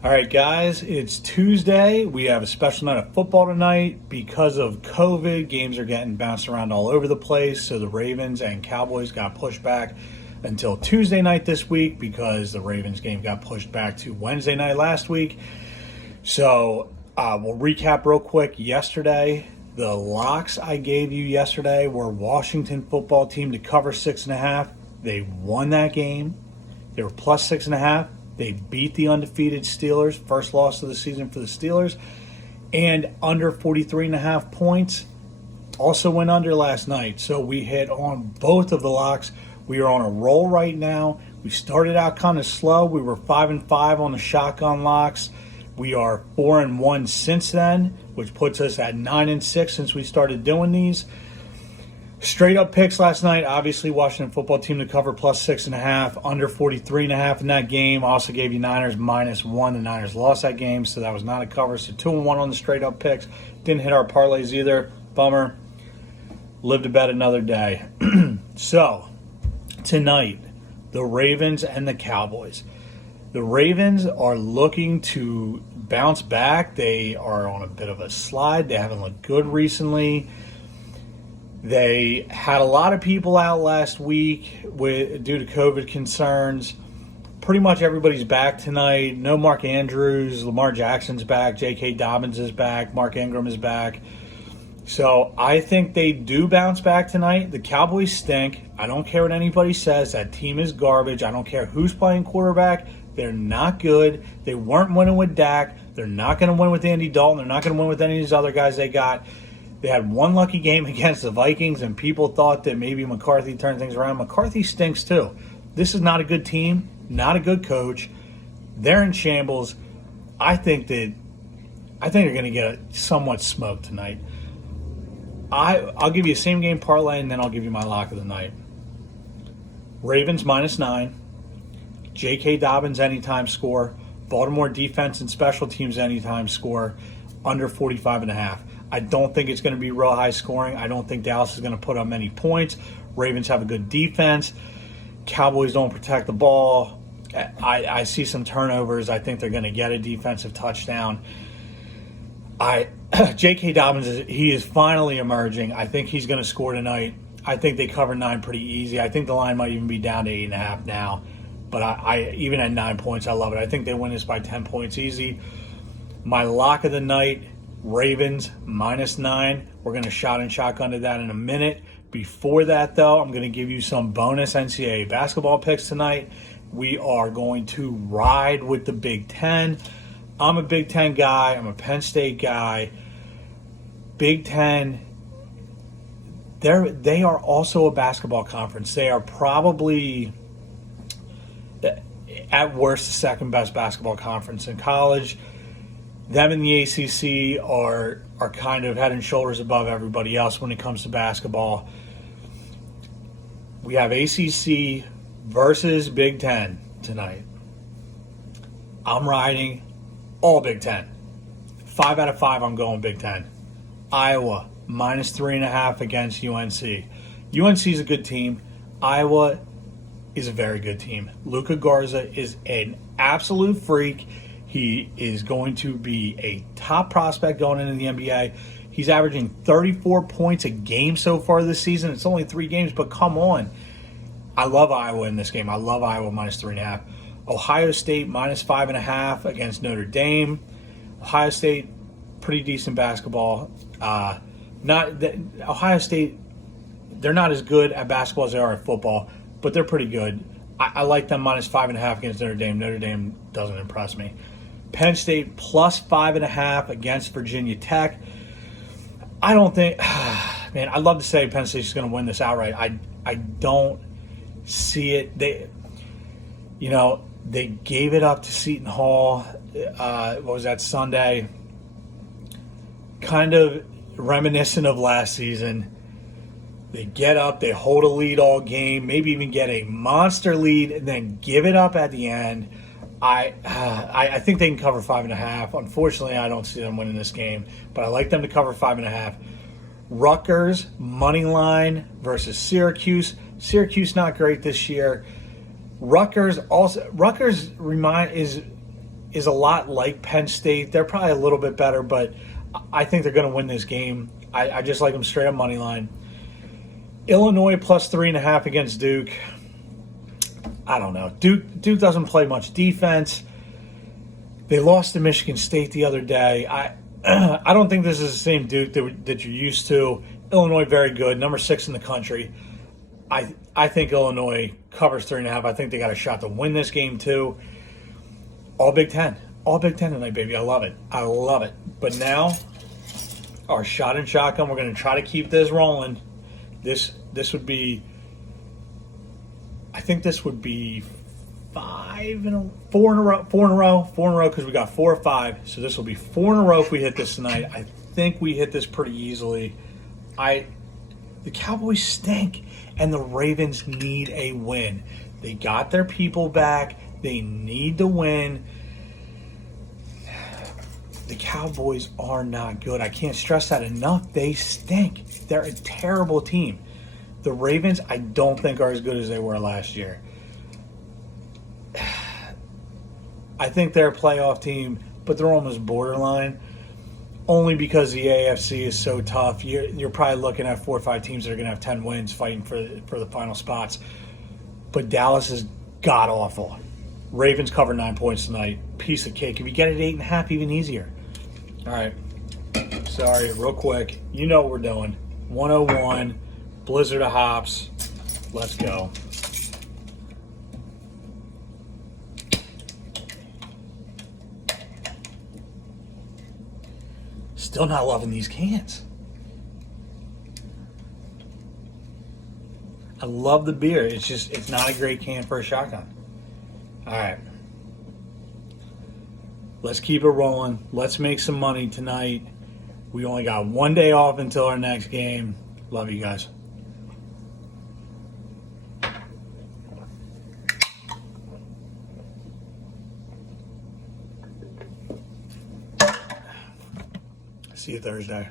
All right, guys, it's Tuesday. We have a special night of football tonight. Because of COVID, games are getting bounced around all over the place. So the Ravens and Cowboys got pushed back until Tuesday night this week because the Ravens game got pushed back to Wednesday night last week. So we'll recap real quick. Yesterday, the locks I gave you yesterday were Washington football team to cover 6.5. They won that game. They were plus 6.5. They beat the undefeated Steelers, first loss of the season for the Steelers, and under 43.5 points. Also went under last night, so we hit on both of the locks. We are on a roll right now. We started out kind of slow. We were 5-5 on the shotgun locks. We are 4-1 since then, which puts us at 9-6 since we started doing these. Straight up picks last night. Obviously, Washington football team to cover plus 6.5, under 43.5 in that game. Also gave you Niners -1. The Niners lost that game, so that was not a cover. So 2-1 on the straight up picks. Didn't hit our parlays either. Bummer. Live to bet another day. So tonight, the Ravens and the Cowboys. The Ravens are looking to bounce back. They are on a bit of a slide. They haven't looked good recently. They had a lot of people out last week due to COVID concerns. Pretty much everybody's back tonight. No Mark Andrews. Lamar Jackson's back. J.K. Dobbins is back. Mark Ingram is back. So I think they do bounce back tonight. The Cowboys stink. I don't care what anybody says. That team is garbage. I don't care who's playing quarterback. They're not good. They weren't winning with Dak. They're not going to win with Andy Dalton. They're not going to win with any of these other guys they got. They had one lucky game against the Vikings, and people thought that maybe McCarthy turned things around. McCarthy stinks too. This is not a good team, not a good coach. They're in shambles. I think they're going to get somewhat smoked tonight. I'll give you a same game parlay, and then I'll give you my lock of the night. Ravens -9. J.K. Dobbins anytime score. Baltimore defense and special teams anytime score. Under 45.5. I don't think it's going to be real high scoring. I don't think Dallas is going to put up many points. Ravens have a good defense. Cowboys don't protect the ball. I see some turnovers. I think they're going to get a defensive touchdown. J.K. Dobbins, he is finally emerging. I think he's going to score tonight. I think they cover 9 pretty easy. I think the line might even be down to 8.5 now. But I even at 9 points, I love it. I think they win this by 10 points easy. My lock of the night, Ravens -9. We're going to shot and shotgun to that in a minute. Before that, though, I'm going to give you some bonus NCAA basketball picks tonight. We are going to ride with the Big Ten. I'm a Big Ten guy. I'm a Penn State guy. Big Ten, they are also a basketball conference. They are probably, at worst, the second best basketball conference in college. Them and the ACC are kind of head and shoulders above everybody else when it comes to basketball. We have ACC versus Big Ten tonight. I'm riding all Big Ten. 5 out of 5, I'm going Big Ten. Iowa, -3.5 against UNC. UNC is a good team. Iowa is a very good team. Luka Garza is an absolute freak. He is going to be a top prospect going into the NBA. He's averaging 34 points a game so far this season. It's only 3 games, but come on. I love Iowa in this game. I love Iowa -3.5. Ohio State -5.5 against Notre Dame. Ohio State, pretty decent basketball. Ohio State, they're not as good at basketball as they are at football, but they're pretty good. I like them -5.5 against Notre Dame. Notre Dame doesn't impress me. Penn State +5.5 against Virginia Tech. I don't think, man, I'd love to say Penn State's going to win this outright. I don't see it. They gave it up to Seton Hall. What was that, Sunday? Kind of reminiscent of last season. They get up, they hold a lead all game, maybe even get a monster lead, and then give it up at the end. I think they can cover 5.5. Unfortunately, I don't see them winning this game, but I like them to cover 5.5. Rutgers money line versus Syracuse. Syracuse not great this year. Rutgers is a lot like Penn State. They're probably a little bit better, but I think they're going to win this game. I just like them straight up money line. Illinois plus 3.5 against Duke. I don't know. Duke doesn't play much defense. They lost to Michigan State the other day. I don't think this is the same Duke that you're used to. Illinois, very good. Number 6 in the country. I think Illinois covers 3.5. I think they got a shot to win this game, too. All Big Ten. All Big Ten tonight, baby. I love it. I love it. But now, our shot and shotgun, we're going to try to keep this rolling. This would be, I think this would be 4 in a row, because we got 4 or 5. So this will be 4 in a row if we hit this tonight. I think we hit this pretty easily. The Cowboys stink, and the Ravens need a win. They got their people back. They need to win. The Cowboys are not good. I can't stress that enough. They stink. They're a terrible team. The Ravens, I don't think, are as good as they were last year. I think they're a playoff team, but they're almost borderline. Only because the AFC is so tough. You're probably looking at 4 or 5 teams that are going to have 10 wins fighting for the final spots. But Dallas is god-awful. Ravens cover 9 points tonight. Piece of cake. If you get it 8.5, even easier. All right. Sorry, real quick. You know what we're doing. 101, Blizzard of Hops. Let's go. Still not loving these cans. I love the beer. It's not a great can for a shotgun. All right. Let's keep it rolling. Let's make some money tonight. We only got 1 day off until our next game. Love you guys. See you Thursday.